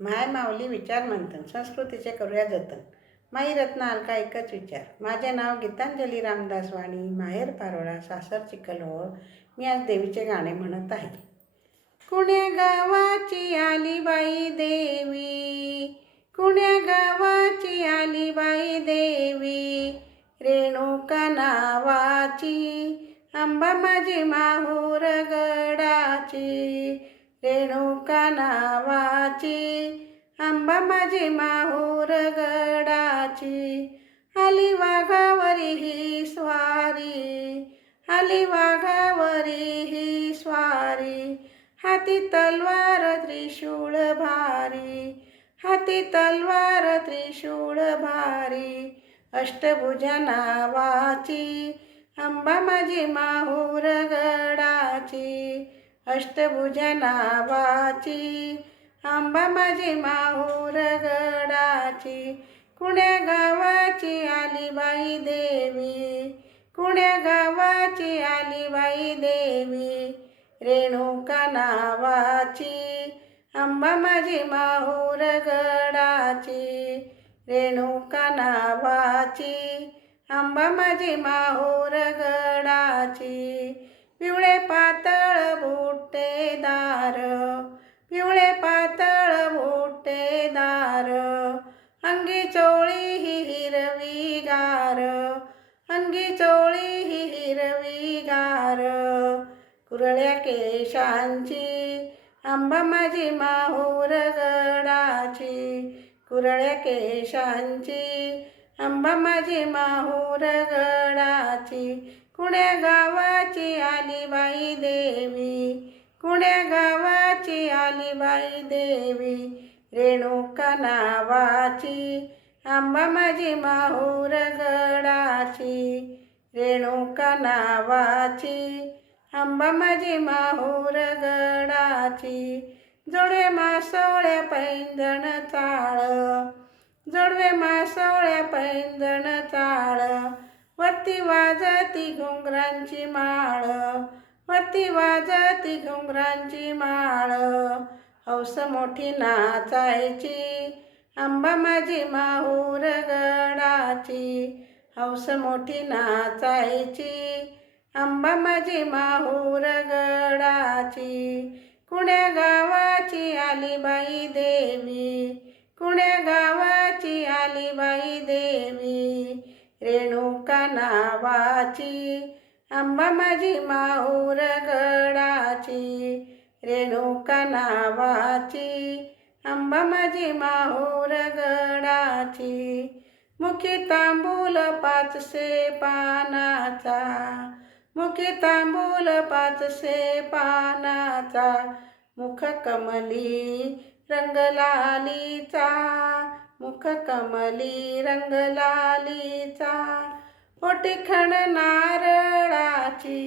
माय माऊली विचार मंथन संस्कृतीचे करूया जतन. माई रत्न अलका एकच विचार. माझे नाव गीतांजली रामदास वाणी, माहेर पारोळा, सासर चिखलहोळ. मी आज देवीचे गाणे म्हणत आहे. कुण्या गावाची आली बाई देवी, कुण्या गावाची आली बाई देवी, रेणुका नावाची, अंबा माझी माहूर गडाची. रेणुका नावाची, अंबा माझी माहूर गडाची. आली वाघावरी ही स्वारी, आली वाघावरी ही स्वारी, हाती तलवार त्रिशूळ भारी, हाती तलवार त्रिशूळ भारी. अष्टभुजा नावाची, अंबा माझी माहूर गडाची. अष्टभुजा नावाची, अंबा माझी माहूर गडाची. कुण्या गावाची आली बाई देवी, कुण्या गावाची आली बाई देवी, रेणुका नावाची, अंबा माझी माहूर गडाची. रेणुका नावाची, अंबा माझी माहूर गडाची. पिवळे पातळ बुट्टेदार, पिवळे पातळ बुट्टेदार, अंगी चोळी ही हिरवीगार, अंगी चोळी ही हिरवीगार. कुरळ्या केशांची, अंबा माझी माहूर गडाची. कुरळ्या केशांची, अंबा माझी माहूर गडाची. कुण्या गावाची आली बाई देवी, कुण्या गावाची आली बाई देवी, रेणुका नावाची, अंबा माझी माहूर गडाची. रेणुका नावाची, अंबा माझी माहूर गडाची. जोडवे मासोळ्या पैंजण चाळ, जोडवे मासोळ्या पैंजण चाळ, वरती वाजती घुंगरांची माळ, वरती वाजती घुंगरांची माळ. हौस मोठी नाचायची, अंबा माझी माहूर गडाची. हौस मोठी नाचायची, अंबा माझी माहूर गडाची. कुण्या गावाची आली बाई देवी, कुण्या गावाची आली बाई देवी, रेणुका नावाची, अंबा माझी माहूर गडाची. रेणुका नावाची, अंबा माझी माहूर गडाची. मुखी तांबूल 500 पानाचा, मुखी तांबूल 500 पानाचा, मुख कमली रंग लालीचा, मुख कमली रंग लालीचा. ओटी खण नारळाची,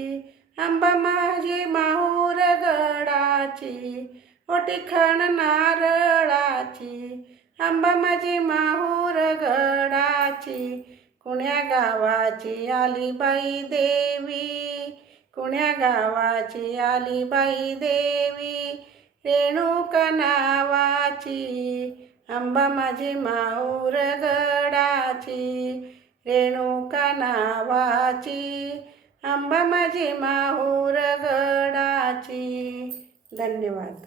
अंबा माझी माहूर गडाची. ओटी खण नारळाची, अंबा माझी माहूर गडाची. कुण्या गावाची आली बाई देवी, कुण्या गावाची आली बाई देवी, रेणुका नावाची, अंबा माझी माहूर गडाची. रेणुका नावाची, अंबा माझी माहूर गडाची. धन्यवाद.